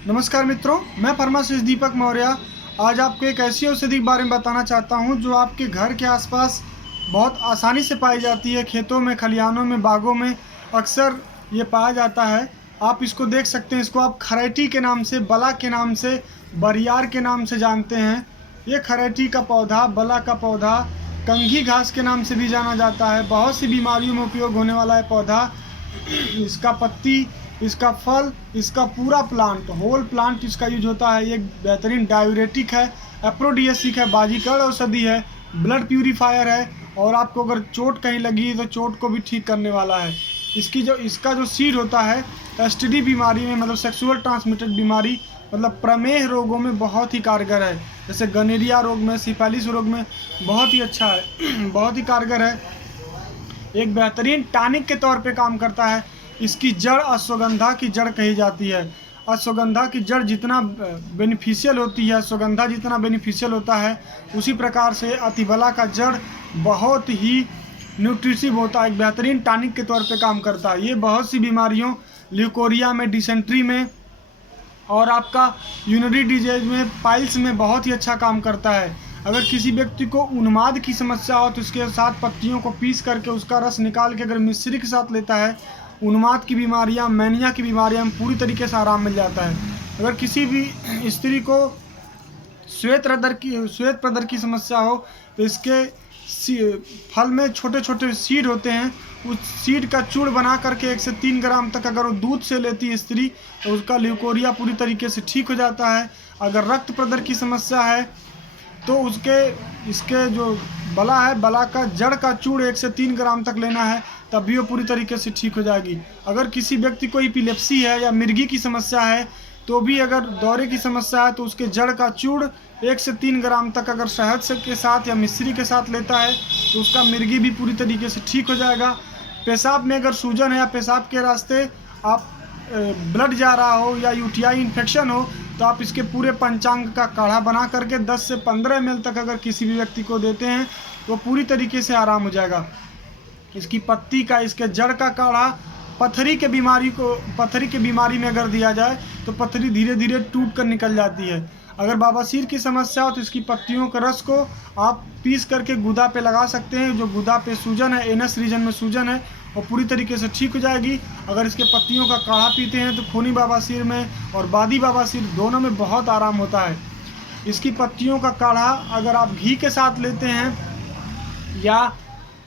नमस्कार मित्रों, मैं फार्मासिस्ट दीपक मौर्य आज आपको एक ऐसी औषधि के बारे में बताना चाहता हूं जो आपके घर के आसपास बहुत आसानी से पाई जाती है। खेतों में, खलिहानों में, बागों में अक्सर ये पाया जाता है। आप इसको देख सकते हैं। इसको आप खरैटी के नाम से, बला के नाम से, बरियार के नाम से जानते हैं। ये खरैटी का पौधा, बला का पौधा, कंघी घास के नाम से भी जाना जाता है। बहुत सी बीमारियों में उपयोग होने वाला है पौधा। इसका पत्ती, इसका फल, इसका पूरा प्लांट, होल प्लांट इसका यूज होता है। ये बेहतरीन डायूरेटिक है, एप्रोडियासिक है, बाजीकर औषधि है, ब्लड प्यूरीफायर है और आपको अगर चोट कहीं लगी तो चोट को भी ठीक करने वाला है। इसका जो सीड होता है एसटीडी बीमारी में, मतलब सेक्सुअल ट्रांसमिटेड बीमारी, मतलब प्रमेह रोगों में बहुत ही कारगर है। जैसे गनेरिया रोग में, सिफिलिस रोग में बहुत ही अच्छा है बहुत ही कारगर है। एक बेहतरीन टॉनिक के तौर पे काम करता है। इसकी जड़ अश्वगंधा की जड़ कही जाती है। अश्वगंधा की जड़ जितना बेनिफिशियल होती है, अश्वगंधा जितना बेनिफिशियल होता है, उसी प्रकार से अतिबला का जड़ बहुत ही न्यूट्रिटिव होता है। एक बेहतरीन टॉनिक के तौर पे काम करता है। ये बहुत सी बीमारियों, ल्यूकोरिया में, डिसेंट्री में और आपका यूरिनरी डिजीज में, पाइल्स में बहुत ही अच्छा काम करता है। अगर किसी व्यक्ति को उन्माद की समस्या हो तो इसके साथ पत्तियों को पीस करके उसका रस निकाल के अगर मिश्री के साथ लेता है, उन्माद की बीमारियां, मैनिया की बीमारियां में पूरी तरीके से आराम मिल जाता है। अगर किसी भी स्त्री को श्वेत प्रदर की समस्या हो तो इसके फल में छोटे छोटे सीड होते हैं। उस सीड का चूड़ बना करके 1 से 3 ग्राम तक अगर वो दूध से लेती है स्त्री तो उसका ल्यूकोरिया पूरी तरीके से ठीक हो जाता है। अगर रक्त प्रदर की समस्या है तो इसके जो बला है, बला का जड़ का चूड़ 1 से 3 ग्राम तक लेना है, तब भी वो पूरी तरीके से ठीक हो जाएगी। अगर किसी व्यक्ति को एपिलेप्सी है या मिर्गी की समस्या है तो भी, अगर दौरे की समस्या है तो उसके जड़ का चूड़ 1 से 3 ग्राम तक अगर शहद से के साथ या मिश्री के साथ लेता है तो उसका मिर्गी भी पूरी तरीके से ठीक हो जाएगा। पेशाब में अगर सूजन है या पेशाब के रास्ते आप ब्लड जा रहा हो या यूटीआई इन्फेक्शन हो तो आप इसके पूरे पंचांग का काढ़ा बना करके 10 से 15 ml तक अगर किसी भी व्यक्ति को देते हैं तो पूरी तरीके से आराम हो जाएगा। इसकी पत्ती का, इसके जड़ का काढ़ा पथरी के बीमारी में अगर दिया जाए तो पथरी धीरे धीरे टूट कर निकल जाती है। अगर बवासीर की समस्या हो तो इसकी पत्तियों के रस को आप पीस करके गुदा पे लगा सकते हैं। जो गुदा पे सूजन है, एनस रीजन में सूजन है, वो पूरी तरीके से ठीक हो जाएगी। अगर इसके पत्तियों का काढ़ा पीते हैं तो खूनी बवासीर में और बादी बवासीर दोनों में बहुत आराम होता है। इसकी पत्तियों का काढ़ा अगर आप घी के साथ लेते हैं या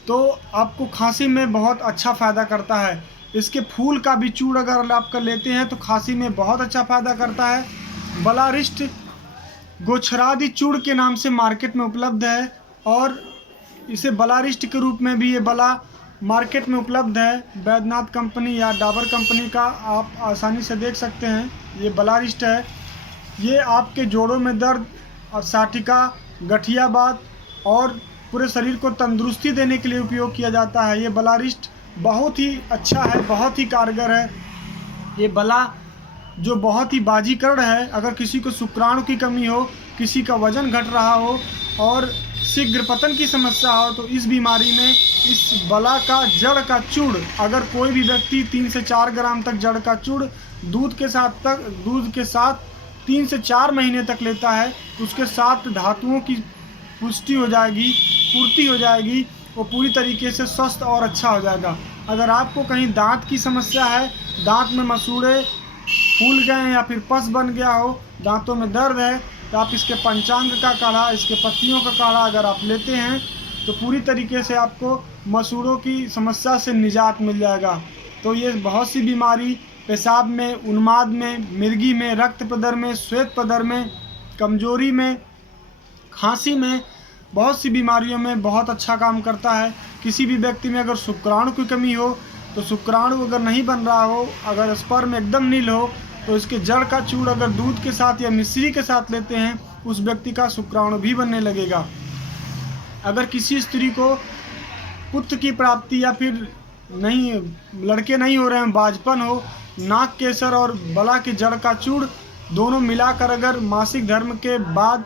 तो आपको खांसी में बहुत अच्छा फ़ायदा करता है। इसके फूल का भी चूड़ अगर आप कर लेते हैं तो खांसी में बहुत अच्छा फ़ायदा करता है। बलारिस्ट गोछरादि चूड़ के नाम से मार्केट में उपलब्ध है और इसे बलारिस्ट के रूप में भी ये बला मार्केट में उपलब्ध है। बैद्यनाथ कंपनी या डाबर कंपनी का आप आसानी से देख सकते हैं। ये बलारिस्ट है। ये आपके जोड़ों में दर्द और साटिका, गठियाबात और पूरे शरीर को तंदुरुस्ती देने के लिए उपयोग किया जाता है। ये बलारिस्ट बहुत ही अच्छा है, बहुत ही कारगर है। ये बला जो बहुत ही बाजीकरण है। अगर किसी को शुक्राणु की कमी हो, किसी का वजन घट रहा हो और शीघ्र पतन की समस्या हो तो इस बीमारी में इस बला का जड़ का चूड़ अगर कोई भी व्यक्ति 3 से 4 ग्राम तक जड़ का चूड़ दूध के साथ 3 से 4 महीने तक लेता है तो उसके साथ धातुओं की पूर्ति हो जाएगी। वो पूरी तरीके से स्वस्थ और अच्छा हो जाएगा। अगर आपको कहीं दांत की समस्या है, दांत में मसूड़े फूल गए या फिर पस बन गया हो, दांतों में दर्द है, तो आप इसके पंचांग का काढ़ा, इसके पत्तियों का काढ़ा अगर आप लेते हैं तो पूरी तरीके से आपको मसूड़ों की समस्या से निजात मिल जाएगा। तो ये बहुत सी बीमारी, पेशाब में, उन्माद में, मिर्गी में, रक्त प्रदर में, श्वेत प्रदर में, कमजोरी में, खांसी में, बहुत सी बीमारियों में बहुत अच्छा काम करता है। किसी भी व्यक्ति में अगर शुक्राणु की कमी हो तो शुक्राणु अगर नहीं बन रहा हो, अगर स्पर्म एकदम नील हो तो इसके जड़ का चूड़ अगर दूध के साथ या मिश्री के साथ लेते हैं उस व्यक्ति का शुक्राणु भी बनने लगेगा। अगर किसी स्त्री को पुत्र की प्राप्ति या फिर नहीं, लड़के नहीं हो रहे हैं, बाजपन हो, नाक केसर और बला के जड़ का चूड़ दोनों मिलाकर अगर मासिक धर्म के बाद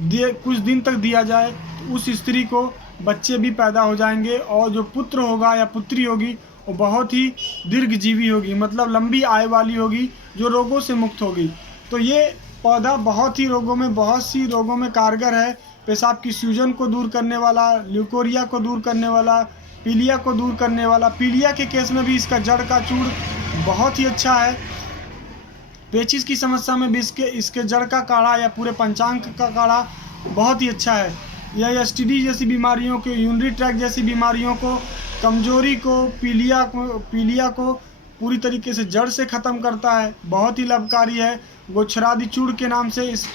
कुछ दिन तक दिया जाए तो उस स्त्री को बच्चे भी पैदा हो जाएंगे और जो पुत्र होगा या पुत्री होगी वो बहुत ही दीर्घजीवी होगी, मतलब लंबी आयु वाली होगी, जो रोगों से मुक्त होगी। तो ये पौधा बहुत सी रोगों में कारगर है। पेशाब की सूजन को दूर करने वाला, ल्यूकोरिया को दूर करने वाला, पीलिया को दूर करने वाला। पीलिया के केस में भी इसका जड़ का चूर्ण बहुत ही अच्छा है। पेचिस की समस्या में भी इसके जड़ का काढ़ा या पूरे पंचांग का काढ़ा बहुत ही अच्छा है। यह एसटीडी जैसी बीमारियों को, यूरिनरी ट्रैक्ट जैसी बीमारियों को, कमजोरी को, पीलिया को पूरी तरीके से जड़ से ख़त्म करता है। बहुत ही लाभकारी है। गोछरादि चूर्ण के नाम से इस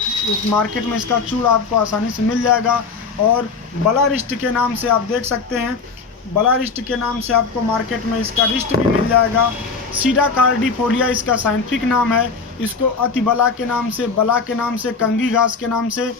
मार्केट में इसका चूर्ण आपको आसानी से मिल जाएगा। और बलारिस्ट के नाम से आप देख सकते हैं, बलारिस्ट के नाम से आपको मार्केट में इसका रिस्ट भी मिल जाएगा। सीडा कार्डिफोलिया इसका साइंटिफिक नाम है। इसको अति बला के नाम से, कंघी घास के नाम से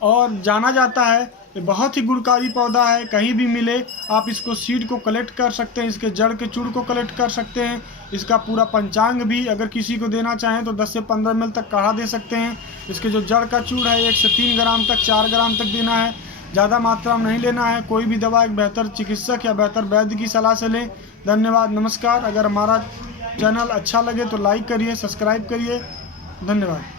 और जाना जाता है। ये बहुत ही गुणकारी पौधा है। कहीं भी मिले आप इसको सीड को कलेक्ट कर सकते हैं, इसके जड़ के चूर्ण को कलेक्ट कर सकते हैं। इसका पूरा पंचांग भी अगर किसी को देना चाहें तो 10 से 15 ml तक काढ़ा दे सकते हैं। इसके जो जड़ का चूर्ण है 1 से 3 ग्राम तक, 4 ग्राम तक देना है, ज़्यादा मात्रा में नहीं लेना है। कोई भी दवा एक बेहतर चिकित्सक या बेहतर वैद्य की सलाह से लें। धन्यवाद, नमस्कार। अगर हमारा चैनल अच्छा लगे तो लाइक करिए, सब्सक्राइब करिए। धन्यवाद।